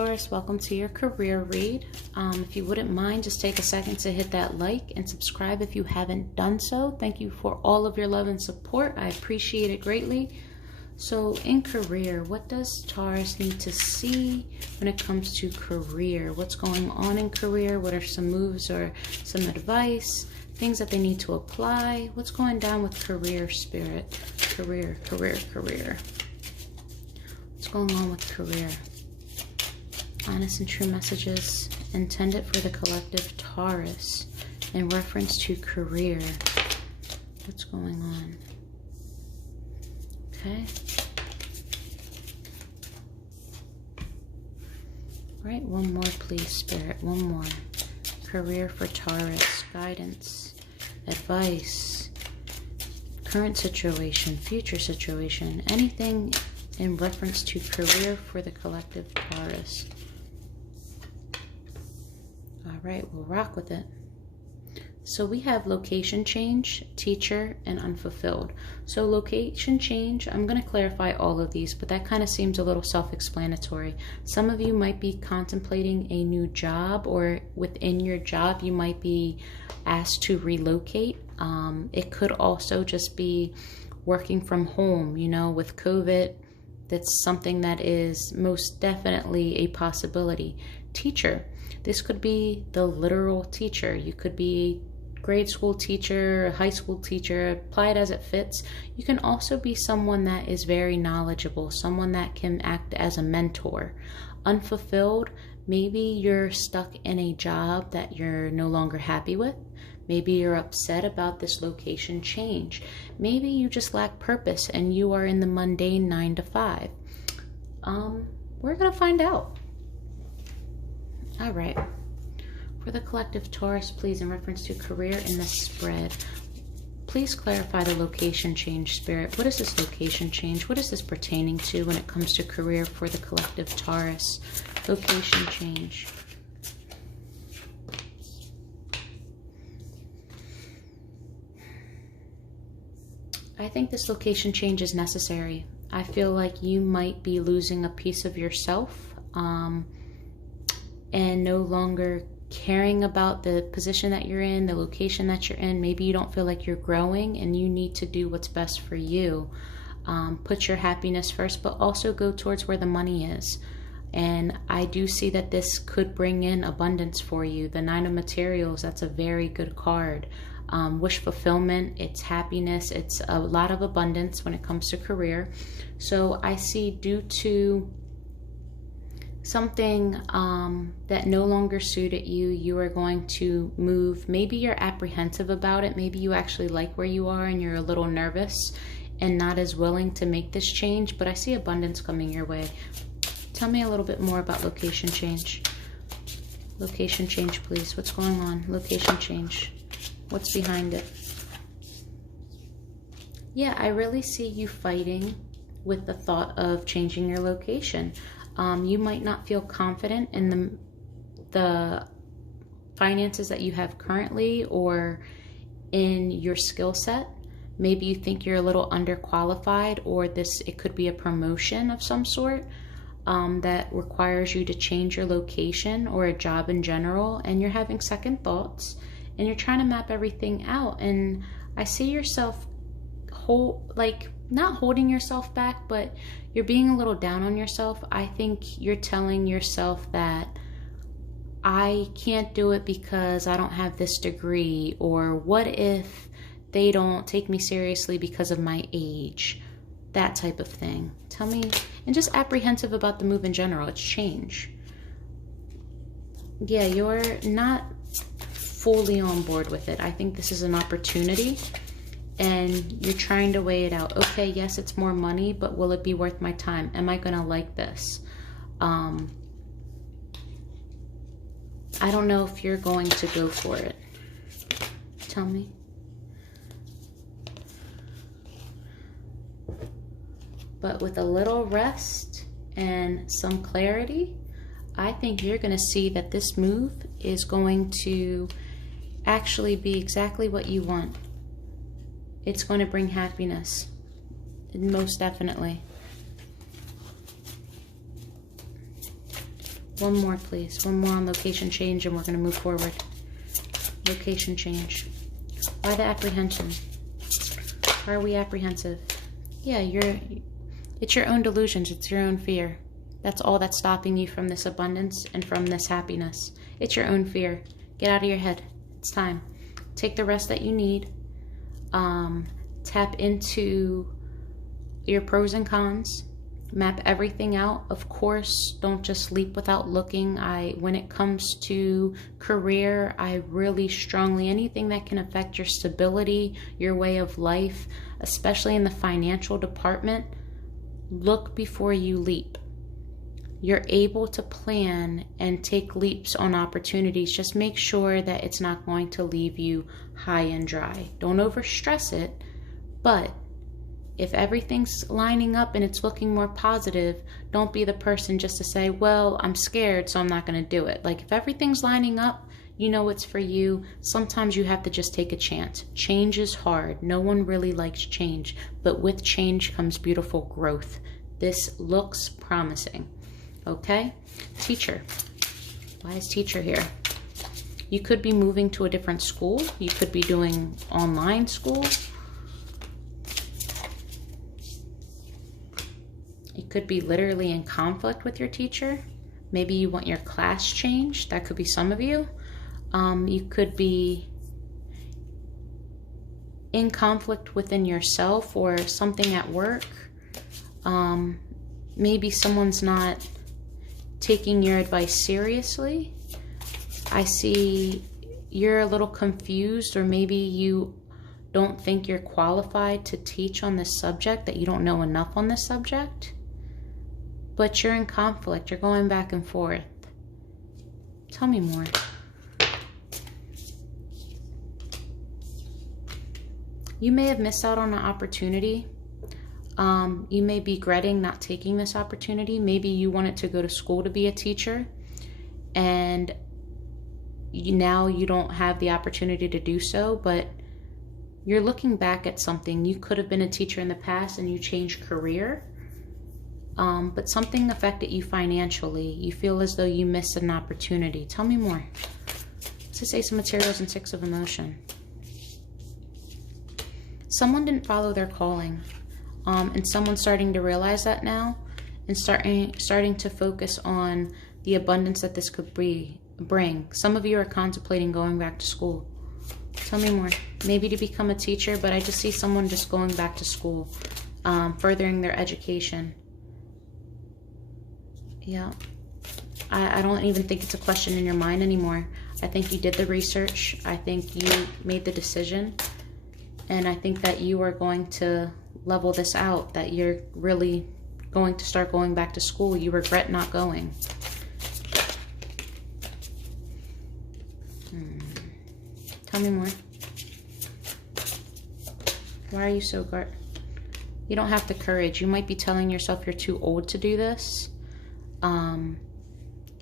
Taurus, welcome to your career read. If you wouldn't mind, just take a second to hit that like and subscribe if you haven't done so. Thank you for all of your love and support. I appreciate it greatly. So in career, what does Taurus need to see when it comes to career? What's going on in career? What are some moves or some advice? Things that they need to apply? What's going down with career, spirit? Career. What's going on with career? Honest and true messages intended for the collective Taurus in reference to career. What's going on? Okay. Right, one more please, Spirit. One more. Career for Taurus. Guidance. Advice. Current situation. Future situation. Anything in reference to career for the collective Taurus. All right, we'll rock with it. So we have location change, teacher, and unfulfilled. So location change, I'm going to clarify all of these, but that kind of seems a little self-explanatory. Some of you might be contemplating a new job, or within your job, you might be asked to relocate. It could also just be working from home, you know, with COVID. That's something that is most definitely a possibility. Teacher. This could be the literal teacher. You could be a grade school teacher, a high school teacher, apply it as it fits. You can also be someone that is very knowledgeable, someone that can act as a mentor. Unfulfilled, maybe you're stuck in a job that you're no longer happy with. Maybe you're upset about this location change. Maybe you just lack purpose and you are in the mundane 9 to 5. We're gonna find out. All right, for the collective Taurus, please, in reference to career in this spread, please clarify the location change, Spirit. What is this location change? What is this pertaining to when it comes to career for the collective Taurus? Location change. I think this location change is necessary. I feel like you might be losing a piece of yourself, and no longer caring about the position that you're in, the location that you're in. Maybe you don't feel like you're growing and you need to do what's best for you. Put your happiness first, but also go towards where the money is. And I do see that this could bring in abundance for you. The 9 of Materials, that's a very good card. Wish fulfillment, it's happiness, it's a lot of abundance when it comes to career. So I see, due to something that no longer suited you, you are going to move. Maybe you're apprehensive about it. Maybe you actually like where you are and you're a little nervous and not as willing to make this change, but I see abundance coming your way. Tell me a little bit more about location change. Location change, please. What's going on? Location change. What's behind it? Yeah, I really see you fighting with the thought of changing your location. You might not feel confident in the finances that you have currently or in your skill set. Maybe you think you're a little underqualified, or it could be a promotion of some sort that requires you to change your location or a job in general, and you're having second thoughts and you're trying to map everything out. And I see yourself not holding yourself back, but you're being a little down on yourself. I think you're telling yourself that I can't do it because I don't have this degree, or what if they don't take me seriously because of my age, that type of thing. Tell me, and just apprehensive about the move in general. It's change. Yeah, you're not fully on board with it. I think this is an opportunity and you're trying to weigh it out. Okay, yes, it's more money, but will it be worth my time? Am I gonna like this? I don't know if you're going to go for it. Tell me. But with a little rest and some clarity, I think you're gonna see that this move is going to actually be exactly what you want. It's going to bring happiness, most definitely. One more, please. One more on location change, and we're going to move forward. Location change. Why the apprehension? Why are we apprehensive? Yeah, it's your own delusions. It's your own fear. That's all that's stopping you from this abundance and from this happiness. It's your own fear. Get out of your head. It's time. Take the rest that you need. Tap into your pros and cons. Map everything out. Of course, don't just leap without looking. When it comes to career, I really strongly, anything that can affect your stability, your way of life, especially in the financial department, look before you leap. You're able to plan and take leaps on opportunities. Just make sure that it's not going to leave you high and dry. Don't overstress it, but if everything's lining up and it's looking more positive, don't be the person just to say, well, I'm scared, so I'm not going to do it. Like, if everything's lining up, you know it's for you. Sometimes you have to just take a chance. Change is hard. No one really likes change, but with change comes beautiful growth. This looks promising. Okay? Teacher. Why is teacher here? You could be moving to a different school. You could be doing online school. You could be literally in conflict with your teacher. Maybe you want your class changed. That could be some of you. You could be in conflict within yourself or something at work. Maybe someone's not taking your advice seriously. I see you're a little confused, or maybe you don't think you're qualified to teach on this subject, that you don't know enough on this subject. But you're in conflict. You're going back and forth. Tell me more. You may have missed out on an opportunity. You may be regretting not taking this opportunity. Maybe you wanted to go to school to be a teacher, and now you don't have the opportunity to do so, but you're looking back at something. You could have been a teacher in the past and you changed career. But something affected you financially. You feel as though you missed an opportunity. Tell me more. Let's say some materials and 6 of emotion. Someone didn't follow their calling. And someone's starting to realize that now, and starting to focus on the abundance that this could bring. Some of you are contemplating going back to school. Tell me more. Maybe to become a teacher, but I just see someone just going back to school, furthering their education. Yeah. I don't even think it's a question in your mind anymore. I think you did the research. I think you made the decision. And I think that you are going to level this out, that you're really going to start going back to school. You regret not going. Tell me more. Why are you so guarded? You don't have the courage. You might be telling yourself you're too old to do this.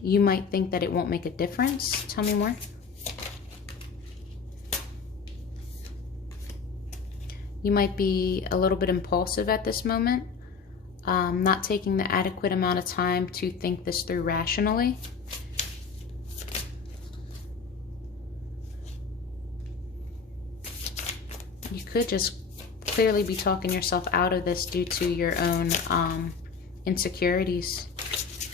You might think that it won't make a difference. Tell me more. You might be a little bit impulsive at this moment, not taking the adequate amount of time to think this through rationally. You could just clearly be talking yourself out of this due to your own insecurities.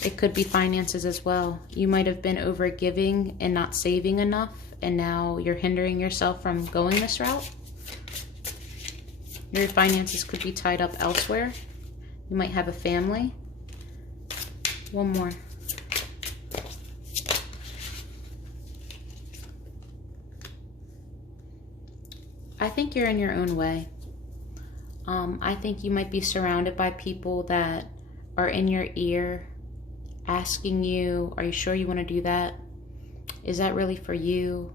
It could be finances as well. You might have been over giving and not saving enough, and now you're hindering yourself from going this route. Your finances could be tied up elsewhere. You might have a family. One more. I think you're in your own way. I think you might be surrounded by people that are in your ear asking you, are you sure you want to do that? Is that really for you?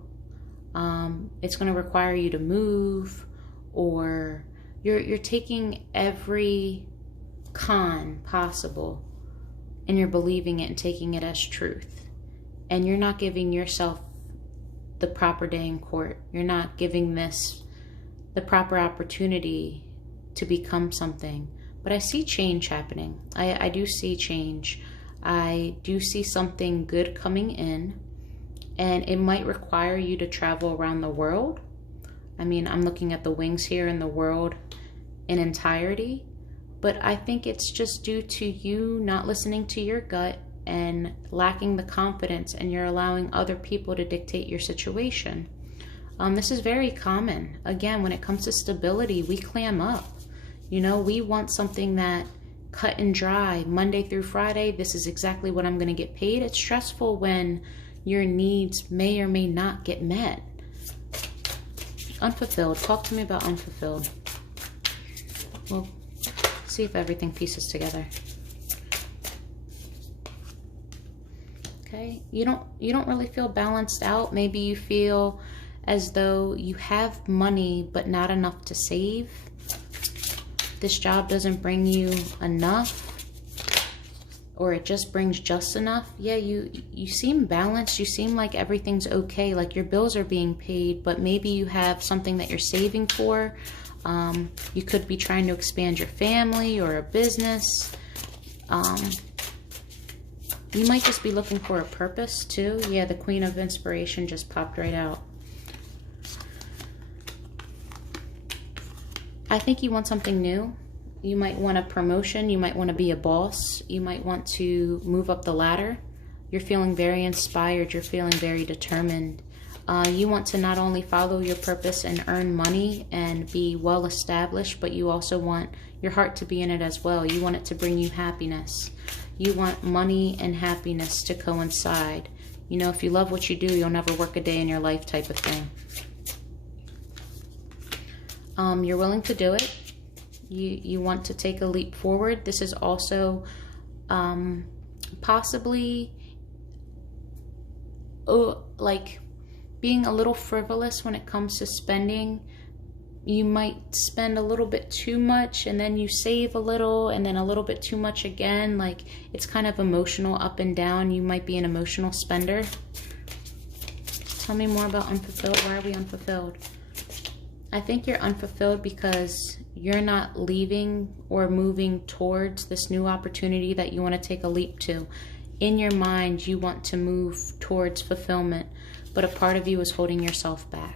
It's going to require you to move, or you're taking every con possible and you're believing it and taking it as truth. And you're not giving yourself the proper day in court. You're not giving this the proper opportunity to become something. But I see change happening. I do see change. I do see something good coming in, and it might require you to travel around the world. I mean, I'm looking at the wings here in the world in entirety, but I think it's just due to you not listening to your gut and lacking the confidence, and you're allowing other people to dictate your situation. This is very common. Again, when it comes to stability, we clam up. You know, we want something that cut and dry, Monday through Friday, this is exactly what I'm going to get paid. It's stressful when your needs may or may not get met. Unfulfilled. Talk to me about unfulfilled. Well, see if everything pieces together. Okay, you don't really feel balanced out. Maybe you feel as though you have money but not enough to save. This job doesn't bring you enough, or it just brings just enough. Yeah, you seem balanced. You seem like everything's okay, like your bills are being paid, but maybe you have something that you're saving for. You could be trying to expand your family or a business. You might just be looking for a purpose too. Yeah, the Queen of Inspiration just popped right out. I think you want something new. You might want a promotion. You might want to be a boss. You might want to move up the ladder. You're feeling very inspired. You're feeling very determined. You want to not only follow your purpose and earn money and be well established, but you also want your heart to be in it as well. You want it to bring you happiness. You want money and happiness to coincide. You know, if you love what you do, you'll never work a day in your life type of thing. You're willing to do it. You want to take a leap forward. This is also possibly like being a little frivolous when it comes to spending. You might spend a little bit too much, and then you save a little, and then a little bit too much again. Like, it's kind of emotional, up and down. You might be an emotional spender. Tell me more about unfulfilled. Why are we unfulfilled? I think you're unfulfilled because you're not leaving or moving towards this new opportunity that you want to take a leap to. In your mind, you want to move towards fulfillment, but a part of you is holding yourself back.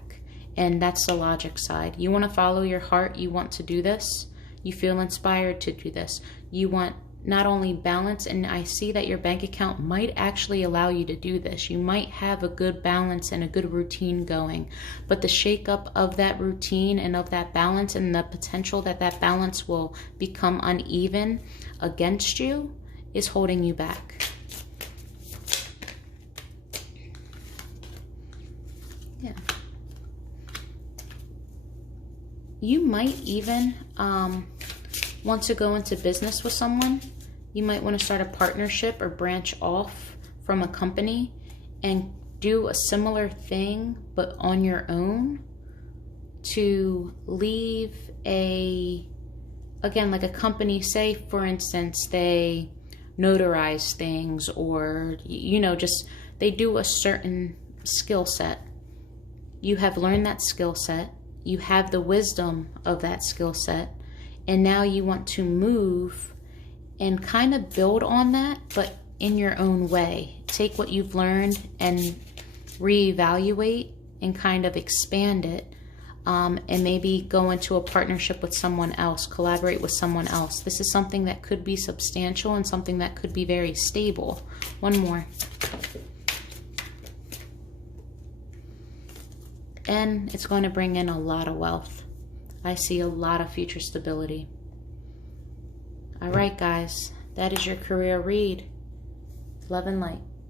And that's the logic side. You want to follow your heart. You want to do this. You feel inspired to do this. You want not only balance, and I see that your bank account might actually allow you to do this. You might have a good balance and a good routine going, but the shakeup of that routine and of that balance, and the potential that that balance will become uneven against you, is holding you back. Yeah. You might even want to go into business with someone. You might want to start a partnership or branch off from a company and do a similar thing, but on your own, to leave again, like a company, say for instance, they notarize things, or, you know, just they do a certain skill set. You have learned that skill set. You have the wisdom of that skill set. And now you want to move and kind of build on that, but in your own way. Take what you've learned and reevaluate and kind of expand it, and maybe go into a partnership with someone else, collaborate with someone else. This is something that could be substantial and something that could be very stable. One more. And it's going to bring in a lot of wealth. I see a lot of future stability. All right, guys, that is your career read. Love and light.